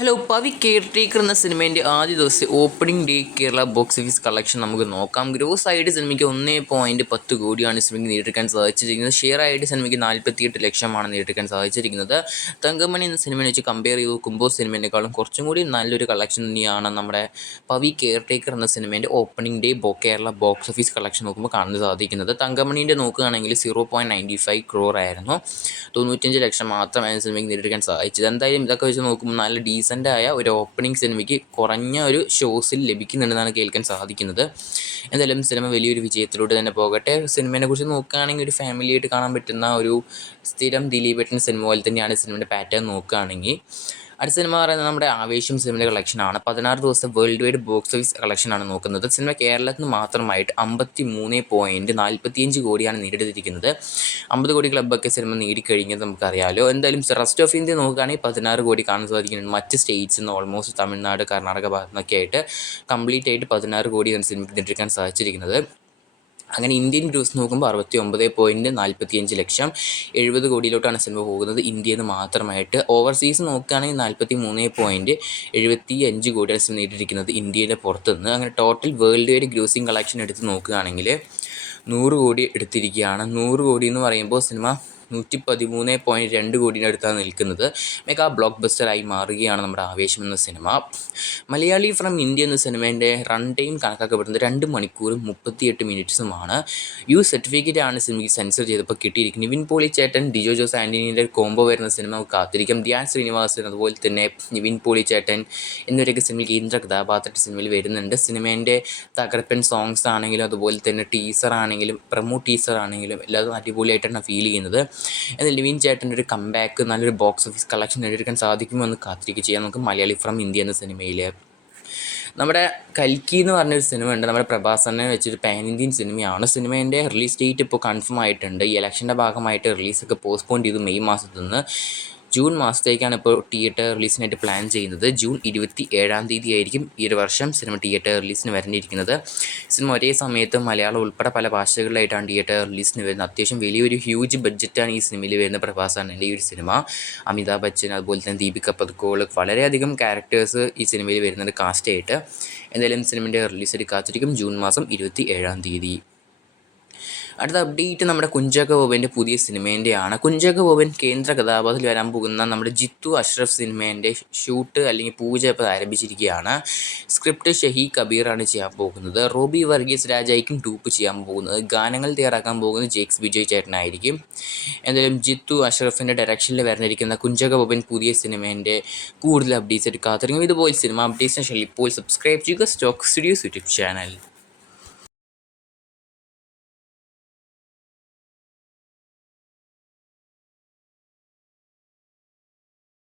Hello Pavi caretaker എന്ന സിനിമേൻ്റെ ആദ്യ ദിവസത്തെ opening day Kerala box office collection നമുക്ക് നോക്കാം. ഗ്രോസ് ആയിട്ട് സിനിമയ്ക്ക് 1.10 കോടിയാണ് സിനിമയ്ക്ക് നേടിയെടുക്കാൻ സാധിച്ചിരിക്കുന്നത്. ഷെയർ ആയിട്ട് സിനിമയ്ക്ക് 48 ലക്ഷമാണ് നേടിയെടുക്കാൻ സാധിച്ചിരിക്കുന്നത്. തങ്കമണി എന്ന സിനിമയെ വെച്ച് കമ്പയർ ചെയ്ത് നോക്കുമ്പോൾ സിനിമേനേക്കാളും കുറച്ചും കൂടി നല്ലൊരു കളക്ഷൻ തന്നെയാണ് നമ്മുടെ പവി കെയർ ടേക്കർ എന്ന സിനിമേൻ്റെ opening day Kerala box office collection നോക്കുമ്പോൾ കാണാൻ സാധിക്കുന്നത്. തങ്കമണീൻ്റെ നോക്കുകയാണെങ്കിൽ 0.95 crore ആയിരുന്നു. 95 ലക്ഷം മാത്രമാണ് സിനിമയ്ക്ക് നേടിയെടുക്കാൻ സാധിച്ചത്. എന്തായാലും ഇതൊക്കെ വെച്ച് നോക്കുമ്പോൾ നല്ല ഡീസൻ്റായ ഒരു ഓപ്പണിംഗ് സിനിമയ്ക്ക് കുറഞ്ഞ ഒരു ഷോസിൽ ലഭിക്കുന്നുണ്ടെന്നാണ് കേൾക്കാൻ സാധിക്കുന്നത്. എന്തായാലും സിനിമ വലിയൊരു വിജയത്തിലൂടെ തന്നെ പോകട്ടെ. സിനിമയെക്കുറിച്ച് നോക്കുകയാണെങ്കിൽ ഒരു ഫാമിലിയായിട്ട് കാണാൻ പറ്റുന്ന ഒരു സ്ഥിരം ദിലീപേട്ടൻ സിനിമ പോലെ തന്നെയാണ് സിനിമയുടെ പാറ്റേൺ നോക്കുകയാണെങ്കിൽ. അടുത്ത സിനിമ പറയുന്നത് നമ്മുടെ ആവേശം സിനിമയുടെ കളക്ഷനാണ്. 16 ദിവസം വേൾഡ് വൈഡ് ബോക്സ് ഓഫീസ് കളക്ഷനാണ് നോക്കുന്നത്. സിനിമ കേരളത്തിൽ നിന്ന് മാത്രമായിട്ട് 53.45 കോടിയാണ് നേടിയെടുത്തിരിക്കുന്നത്. 50 കോടി ക്ലബ്ബൊക്കെ സിനിമ നേടിക്കഴിഞ്ഞത് നമുക്കറിയാമല്ലോ. എന്തായാലും റെസ്റ്റ് ഓഫ് ഇന്ത്യ നോക്കുകയാണെങ്കിൽ 16 കോടി കാണാൻ സാധിക്കുന്നുണ്ട്. മറ്റ് സ്റ്റേറ്റ്സിൽ നിന്ന് ഓൾമോസ്റ്റ് തമിഴ്നാട്, കർണാടക ഭാഗത്തു നിന്നൊക്കെ ആയിട്ട് കംപ്ലീറ്റ് ആയിട്ട് 16 കോടിയാണ് സിനിമയ്ക്ക് നേടിയെടുക്കാൻ സാധിച്ചിരിക്കുന്നത്. അങ്ങനെ ഇന്ത്യൻ ഗ്രൂസ് നോക്കുമ്പോൾ 69.45 ലക്ഷം, 70 കോടിയിലോട്ടാണ് സിനിമ പോകുന്നത് ഇന്ത്യയിൽ നിന്ന് മാത്രമായിട്ട്. ഓവർസീസ് നോക്കുകയാണെങ്കിൽ 43.75 കോടിയാണ് സിനിമ നേടിയിരിക്കുന്നത് ഇന്ത്യയുടെ പുറത്തുനിന്ന്. അങ്ങനെ ടോട്ടൽ വേൾഡ് വൈഡ് ഗ്രൂസിങ് കളക്ഷൻ എടുത്ത് നോക്കുകയാണെങ്കിൽ 100 കോടി എടുത്തിരിക്കുകയാണ്. 100 കോടി എന്ന് പറയുമ്പോൾ സിനിമ 113.2 കോടിയുടെ അടുത്താണ് നിൽക്കുന്നത്. മെഗാ ബ്ലോക്ക് ബസ്റ്ററായി മാറുകയാണ് നമ്മുടെ ആവേശം എന്ന സിനിമ. മലയാളി ഫ്രം ഇന്ത്യ എന്ന സിനിമേൻ്റെ റൺ ടൈം കണക്കാക്കപ്പെടുന്നത് 2 മണിക്കൂറും 38 മിനിറ്റ്സുമാണ്. സർട്ടിഫിക്കറ്റ് ആണ് സിനിമയ്ക്ക് സെൻസർ ചെയ്തപ്പോൾ കിട്ടിയിരിക്കുന്നത്. നിവിൻ പോളി ചേട്ടൻ, ഡിജോ ജോസ് ആൻ്റണീൻ്റെ കോംബോ വരുന്ന സിനിമ നമുക്ക് കാത്തിരിക്കാം. ധ്യാൻ ശ്രീനിവാസൻ അതുപോലെ തന്നെ നിവിൻ പോളി ചേട്ടൻ എന്നിവരൊക്കെ സിനിമയിൽ കേന്ദ്ര കഥാപാത്രത്തിൽ സിനിമയിൽ വരുന്നുണ്ട്. സിനിമേൻ്റെ തകർപ്പൻ സോങ്സ് ആണെങ്കിലും അതുപോലെ തന്നെ ടീസർ ആണെങ്കിലും പ്രമോ ടീസർ ആണെങ്കിലും എല്ലാതും അടിപൊളിയായിട്ടാണ് ഫീൽ ചെയ്യുന്നത്. എന്നാൽ നിവിൻ ചേട്ടൻ്റെ ഒരു കംബാക്ക് നല്ലൊരു ബോക്സ് ഓഫീസ് കളക്ഷൻ നേടിയെടുക്കാൻ സാധിക്കുമോ എന്ന് കാത്തിരിക്കുക ചെയ്യാം നമുക്ക് മലയാളി ഫ്രം ഇന്ത്യ എന്ന സിനിമയിൽ. നമ്മുടെ കൽക്കി എന്ന് പറഞ്ഞൊരു സിനിമ ഉണ്ട്. നമ്മുടെ പ്രഭാസനെ വെച്ചൊരു പാൻ ഇന്ത്യൻ സിനിമയാണ്. സിനിമേൻ്റെ റിലീസ് ഡേറ്റ് ഇപ്പോൾ കൺഫേം ആയിട്ടുണ്ട്. ഈ ഇലക്ഷൻ്റെ ഭാഗമായിട്ട് റിലീസൊക്കെ പോസ്റ്റ്പോൺ ചെയ്തു. മെയ് മാസത്തിൽ നിന്ന് ജൂൺ മാസത്തേക്കാണ് ഇപ്പോൾ തിയേറ്റർ റിലീസിനായിട്ട് പ്ലാൻ ചെയ്യുന്നത്. ജൂൺ 27 ആയിരിക്കും ഈ ഒരു വർഷം സിനിമ തിയേറ്റർ റിലീസിന് വരേണ്ടിയിരിക്കുന്നത്. സിനിമ ഒരേ സമയത്ത് മലയാളം ഉൾപ്പെടെ പല ഭാഷകളിലായിട്ടാണ് തിയേറ്റർ റിലീസിന് വരുന്നത്. അത്യാവശ്യം വലിയൊരു ഹ്യൂജ് ബഡ്ജറ്റാണ് ഈ സിനിമയിൽ വരുന്ന പ്രഭാസാണ് ഈ ഒരു സിനിമ. അമിതാഭ് ബച്ചൻ അതുപോലെ തന്നെ ദീപിക പദുക്കോൾ വളരെയധികം ക്യാരക്ടേഴ്സ് ഈ സിനിമയിൽ വരുന്നുണ്ട് കാസ്റ്റായിട്ട്. എന്തായാലും സിനിമയുടെ റിലീസ് കാത്തിരിക്കും ജൂൺ മാസം 27. അടുത്ത അപ്ഡേറ്റ് നമ്മുടെ കുഞ്ചാക്കോ ബോബൻ്റെ പുതിയ സിനിമേൻ്റെയാണ്. കുഞ്ചാക്കോ ബോബൻ കേന്ദ്ര കഥാപാത്രത്തിൽ വരാൻ പോകുന്ന നമ്മുടെ ജിത്തു അഷ്റഫ് സിനിമേൻ്റെ ഷൂട്ട് അല്ലെങ്കിൽ പൂജ ഇപ്പോൾ ആരംഭിച്ചിരിക്കുകയാണ്. സ്ക്രിപ്റ്റ് ഷഹി കബീറാണ് ചെയ്യാൻ പോകുന്നത്. റോബി വർഗീസ് രാജായിരിക്കും ഡൂപ്പ് ചെയ്യാൻ പോകുന്നത്. ഗാനങ്ങൾ തയ്യാറാക്കാൻ പോകുന്നത് ജേക്സ് വിജയ് ചേട്ടനായിരിക്കും. എന്തായാലും ജിത്തു അഷ്റഫിൻ്റെ ഡയറക്ഷനിൽ വരനിരിക്കുന്ന കുഞ്ചാക്കോ ബോബൻ പുതിയ സിനിമേൻ്റെ കൂടുതൽ അപ്ഡേറ്റ്സ് ആയിട്ട് കാത്തിരിക്കും. ഇതുപോലെ സിനിമ അപ്ഡേറ്റ്സിന് ഇപ്പോൾ സബ്സ്ക്രൈബ് ചെയ്യുക സ്റ്റോക്ക് സ്റ്റുഡിയോസ് യൂട്യൂബ് ചാനൽ.